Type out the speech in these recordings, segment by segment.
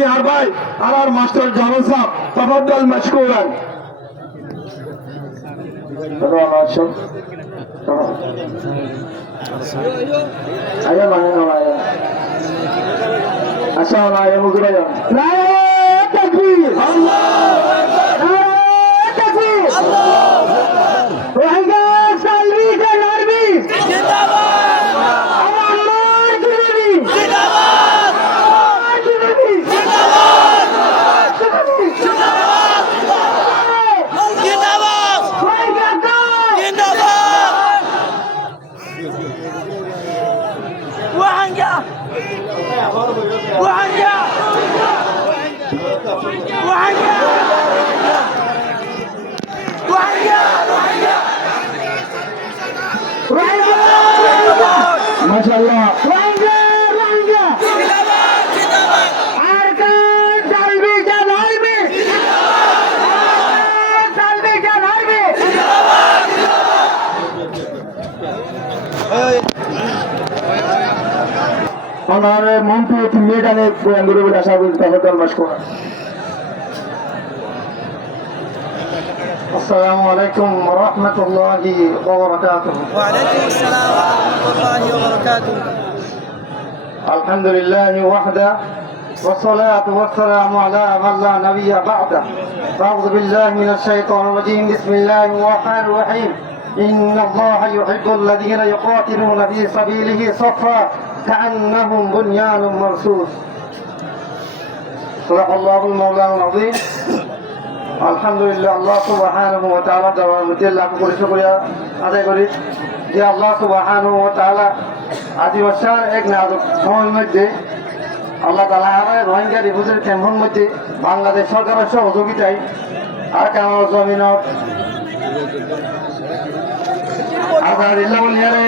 यार भाई are master Javed साहब तफद्दल मशकूरन आया माने ना आया अच्छा वाला आया मुझे आया नारे तकबीर नारे तकबीर रोहिंग्या सालवी के नारवी जिंदाबाद अमर गिरी जिंदाबाद गिरी जिंदाबाद जिंदाबाद जिंदाबाद रोहिंग्या का जिंदाबाद रोहिंग्या रोहिंग्या माशाल्लाह रोहिंग्या रोहिंग्या जिंदाबाद जिंदाबाद आरकान सालवी के नारवी जिंदाबाद सालवी के नारवी जिंदाबाद हमारे मंत्री मेडा ने गुरु बेटा साहब तफद्दल मशकूर अस्सलामु अलैकुम व रहमतुल्लाहि व बरकातुहू وعليكم السلام ورحمة الله وبركاته. الحمد لله وحده والصلاة والسلام على من لا نبي بعده أعوذ بالله من الشيطان الرجيم بسم الله الرحمن الرحيم إن الله يحب الذين يقاتلون في سبيله صفا كأنهم بنيان مرصوص صدق الله المولى العظيم আলহামদুলিল্লাহ আল্লাহ সুবহানাহু ওয়া তাআলা দরবার মধ্যে লাখ কোটি শুকরিয়া আদায় করি যে আল্লাহ সুবহানাহু ওয়া তাআলা আদিবাসীর এক নাজুক সময়ের মধ্যে আল্লাহ তাআলা আমাদের রোহিঙ্গা রিফিউজি ক্যাম্পের মধ্যে বাংলাদেশ সরকারের সহযোগিতায় আর কেন জমিনত আজাদিল্লাহ বলিয়ারে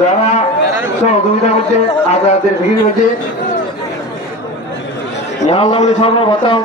যারা সহযোগিতা করছে আজাদের ফিকির হচ্ছে সর্বপ্রথম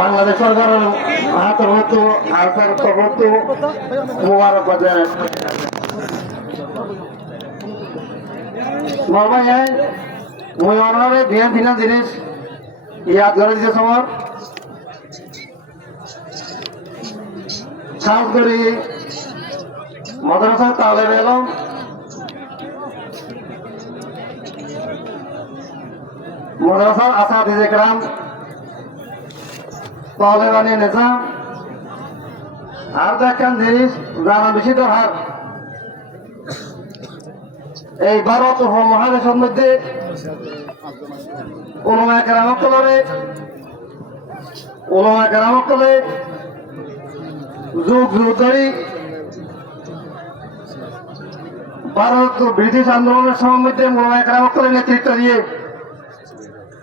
বাংলাদেশ সরকারের হাতের হতো আলতার তবতো মোবারকবাদ জানাই বাবাই মই অনারে বিয়ান দিনা জিনিস ইয়াদ করে দিতে সময় খাস করে মাদ্রাসা তালেব এলম মাদ্রাসার আসাতিজে کرام তালেবানি নিজাম আর দেখেন জিনিস জানা বেশি দরকার এই ভারত উপমহাদেশের মধ্যে উলামা কেরামকলে যুগ যুগ ধরে ভারত ব্রিটিশ আন্দোলনের সময় মধ্যে উলামা কেরামকলে নেতৃত্ব দিয়ে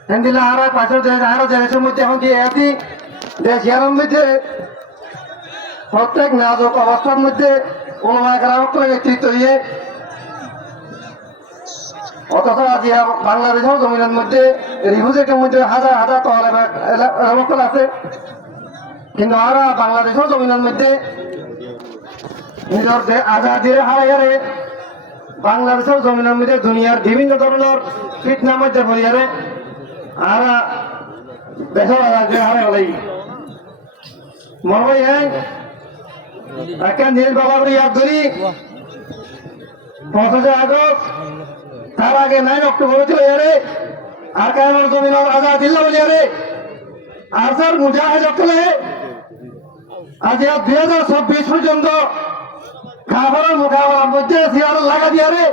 হিন্দিলা আরো পাশের দেশ আরো দেশের মধ্যে এখন দিয়ে আছি দেশ ইয়ার মধ্যে প্রত্যেক নাজুক অবস্থার মধ্যে উলামা কেরামকলে নেতৃত্ব দিয়ে অথচ আজ বাংলাদেশের জমিনের মধ্যে রিফিউজির মধ্যে হাজার হাজার তহল আছে কিন্তু আরা বাংলাদেশের জমিনের মধ্যে নিজের আজাদির হারে বাংলাদেশের জমিনের মধ্যে দুনিয়ার বিভিন্ন ধরনের ফিতনার মধ্যে পড়িয়ারে আরা দেশের আজাদির হারে বলাই মরবাই একটা নীল বাবা করে ইয়াদ করি ৫ আগস্ট তার আগে 9 অক্টোবর চলে যাবে আর কেন জমিন আজাদিল্লাহ বলে যাবে আর স্যার মুজাহিদ অকলে আজ 2026 পর্যন্ত কাফেরের মোকাবেলার মধ্যে সিয়ার লাগা দিয়ারে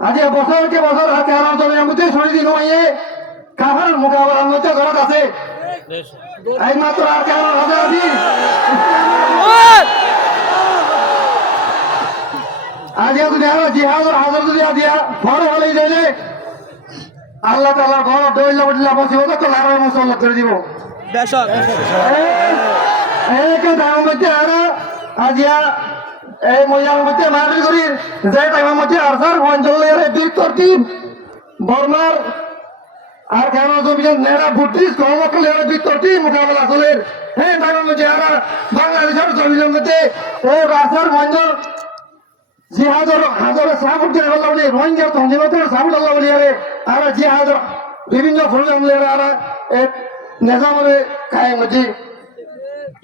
আজ বছরকে বছর আর কেন জমিনের মধ্যে শরীর দিন হয়ে কাফেরের মোকাবেলার মধ্যে ঘরত আছে এই মাত্র আর কেন আজাদি আজ জিহাদের হাজার যদি দিয়া বড় হলেই যাইলে আল্লাহ তাআলা ঘর দইলা বদলা বসিব তো লারার মুসল্লাহ করে দিব বেশক এই দাম মধ্যে আর আজিয়া এই মহিলার মধ্যে মারি করি যে টাইমের মধ্যে আরসার অঞ্চলের দুই তরতিব বর্মার আর কেন জমিন নেড়া বুটিস কমকলের দুই তরতিব মোকাবেলা চলের এই টাইমের মধ্যে আর বাংলাদেশের জমিনের মধ্যে ও রাসার মঞ্জল জিহাদর হাজারে সাপোর্ট করে আল্লাহ বলি রোহিঙ্গা তঞ্জিমতের সাপোর্ট আল্লাহ বলি আরে আর জিহাদর বিভিন্ন প্রোগ্রাম লেরা আর এক নিজামরে কায়েম হচ্ছে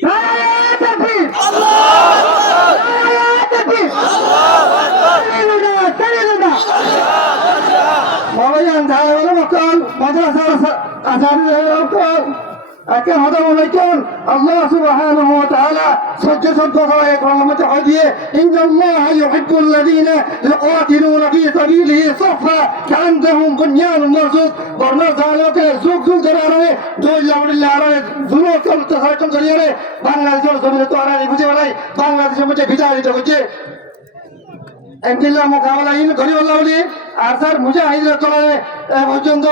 নারায়ে তাকবীর নারায়ে তাকবীর মওলানা দাওয়াল মকাল মাদ্রাসা আজানের মকাল আকে হদা ওয়ালাইকুম আল্লাহ সুবহানাহু ওয়া তাআলা সজ্জত করে কলমতে হদিয়ে ইন্নাল্লাহ ইউহিব্বুল্লাযীনা ইউকাতিলুনা ফী সাবিলিহি সাফা কাআন্নাহুম বুনয়ানুন মারসুস বর্ণা জালকে যুগ যুগ ধরে আরে দুই লাউলিল্লাহ আরে জুলুম করতে সাইটন করিয়ে বাংলাদেশের জমিনে তো আরে বুঝে নাই বাংলাদেশের মধ্যে বিতাড়িত হচ্ছে এমনিল্লাহ মোকাবেলা ইন করি আল্লাহ বলি আর স্যার মুজাহিদরা চলে পর্যন্ত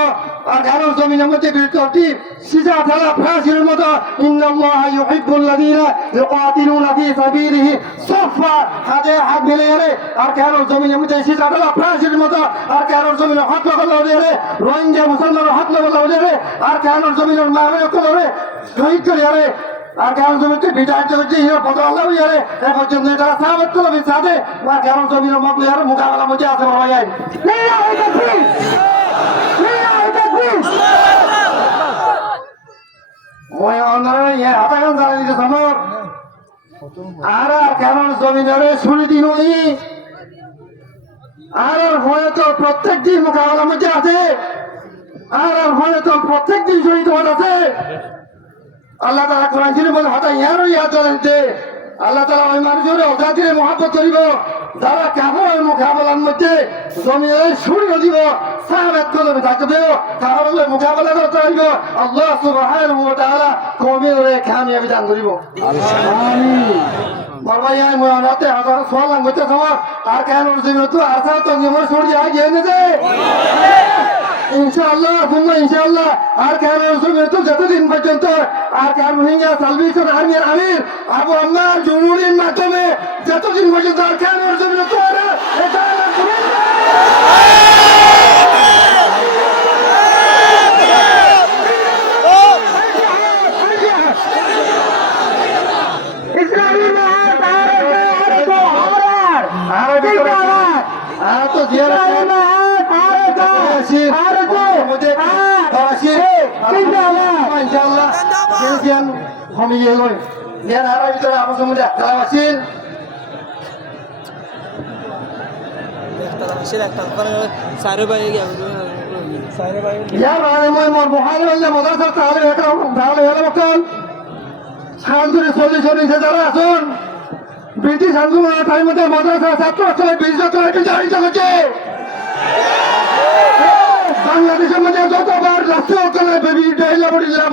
আর গারো জমিনের মধ্যে বিরতি সিজা থালা ফাঁসির মতো ইন্নাল্লাহ ইউহিব্বুল্লাযীনা ইউকাতিলুনা ফী সাবিলিহি সাফা হাতে হাত মিলিয়ে রে আর গারো জমিনের মধ্যে সিজা থালা ফাঁসির মতো আর গারো জমিনে হাত লাগালো রে রোহিঙ্গা মুসলমানের হাত লাগালো রে আর গারো জমিনের মারে করে শহীদ করে রে আর গারো জমিতে বিদায় হচ্ছে হিরো পদ আল্লাহ রে এ পর্যন্ত তারা সাহাবত করে সাথে আর গারো জমিনের মগলে আর মোকাবেলা মধ্যে আছে বাবা যাই লিল্লাহি তাকবীর লিল্লাহি তাকবীর মই অনরে ইয়া হাতাগান জানি যে সমর আর গারো জমিনের শুনি দিনুনি আর হয় তো প্রত্যেকদিন মোকাবেলা মধ্যে আছে আর হয় তো প্রত্যেকদিন শহীদ হওয়ার আছে আল্লাহ তাআলা কোরআন শরীফে বলে হতা ইয়ারো ইয়া চলতে আল্লাহ তাআলা ওই মানুষের অজাতিরে মহব্বত করিব যারা কাফের মোকাবেলার মধ্যে জমিনে সূর্য দিব সাহাবাত কলমে থাকবে কাফেরের মোকাবেলা করতে হইব আল্লাহ সুবহানাহু ওয়া তাআলা কওমের কামিয়াবি দান করিব আমিন বাবাই আই মোনাতে হাজার সোয়াল লাগতে সময় আর কেন জমিনে তো আর তো জমিনে সূর্য আগে এনে ইনশাআল্লাহ তোমরা ইনশাআল্লাহ আর কেন জমিনে তো যতদিন পর্যন্ত আর কেন রোহিঙ্গা সালভেশন আর্মির আমির আবু আম্মার জুমুরির মাধ্যমে যতদিন পর্যন্ত আর কেন জমিনে তো এটা তো জিয়ারা ইনশাআল্লাহ জিয়ান হমি গেল জিয়ান আর ভিতরে আমার সম্বন্ধে খেলা আছিল ইয়ার মানে মই মোর বহাল হইলে মাদ্রাসা তাহলে হলো মকল শান্তরে সলিউশন যারা আছেন ব্রিটিশ আন্দোলনের টাইমে মাদ্রাসা ছাত্র ছেলে বিজয় বিতাড়িত হচ্ছে বাংলাদেশের মধ্যে যতবার রাষ্ট্রীয়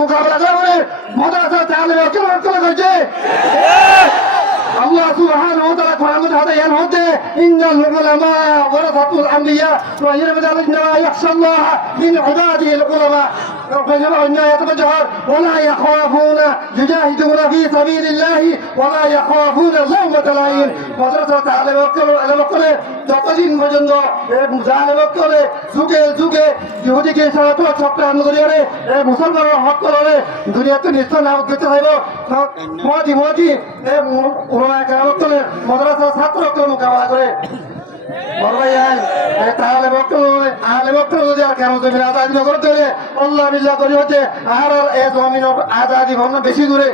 মোকাবেলা করে মাদ্রাসা তাহলে করছে আল্লাহ সুবহানাহু ওয়া তাআলা কোরআন মধ্যে হাদায়ান হতে ইন্নাল উলামা ওয়ারাসাতুল আমবিয়া ওয়া ইন্নামা ইয়াখশাল্লাহ মিন ইবাদিহিল উলামা ولا يخافون يجاهدون في سبيل الله ولا يخافون لومة لائم মাদ্রাসা তাহলে করে যতদিন পর্যন্ত জালেম করে যুগে যুগে ইহুদিকে সাথে চক্রান্ত করিয়ে মুসলমানের হক করে দুনিয়াতে নিশ্চয় নাম দিতে হইব মহাজি মহাজি মাদ্রাসা ছাত্র মোকাবেলা করে তাহলে আহলে বক্তব্য যদি আর কেন জমিন আজাদি করতে হলে আল্লাহ বিল্লাহ করি হচ্ছে আর এ জমিন আজাদি ভগ্ন বেশি দূরে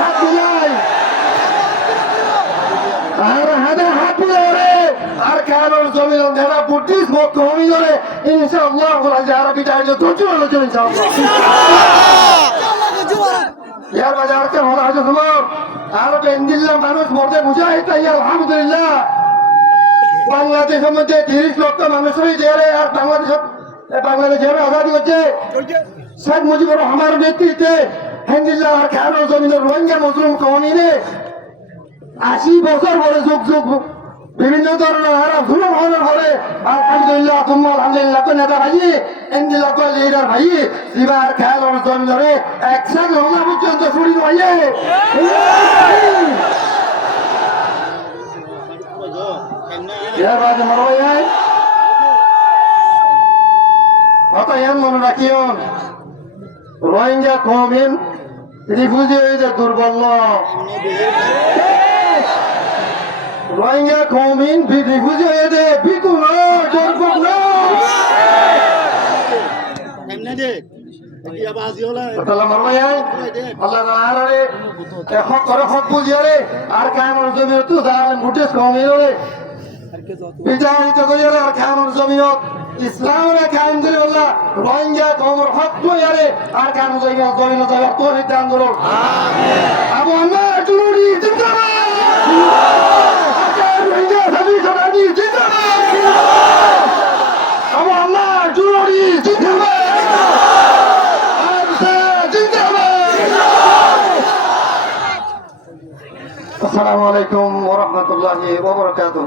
হাত দিলাই আর হাতে হাত দিলে আর কেন জমিন যারা বুদ্ধিস কমি করে ইনশাআল্লাহ যারা বিদায় ধৈর্য হলো ইনশাআল্লাহ ইয়ার বাজার কে হলো হয়তো তোমার আরো পেন্দিল্লাম মানুষ মরতে বুঝাই তাই আলহামদুলিল্লাহ বাংলাদেশের মধ্যে 30 লক্ষ মানুষই জেলে আর বাংলাদেশের আজাদি হচ্ছে শেখ মুজিবুর রহমানের নেতৃত্বে হেন্দিল্লাহ আর কেন জমিনের রোহিঙ্গা মুসলিম কমিনে 80 বছর পরে যুগ যুগ বিভিন্ন ধরনের হারা ভুলো হওয়ার পরে আলহামদুলিল্লাহ তুম্মা আলহামদুলিল্লাহ তো নেতা ভাই এন্দিল্লাহ কো লিডার ভাই দিবার খেয়াল আর জন ধরে একসাথে হলা পর্যন্ত ছুরি ভাইয়ে ইয়ার বাজে মারবাই কত এম মনে রাখিও রোহিঙ্গা কমিন রিফিউজি দুর্বল কৌমিন বিধি বুঝে দে বিকু না জরকুক না তাহলে মারমাই আল্লাহ নারে এখন করে হক বুঝিয়ারে আর কায়মর জমি তো জানেন মুটেস কৌমিন রে বিজাহিত করিয়ারে আর কায়মর জমিয়ত ইসলামের কায়েম করে আল্লাহ রোহিঙ্গা কওমের হক বুঝিয়ারে আর কায়মর জমিয়ত জমিন যাবে তৌহিদ আন্দোলন আমিন আবু আম্মার জুরি জিন্দাবাদ রোহিঙ্গা সবই সরানি জিন্দাবাদ আবু আম্মার জুরি জিন্দাবাদ السلام عليكم ورحمة الله وبركاته.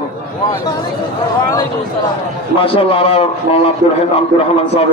ما شاء الله على مولانا عبد الرحمن صاحب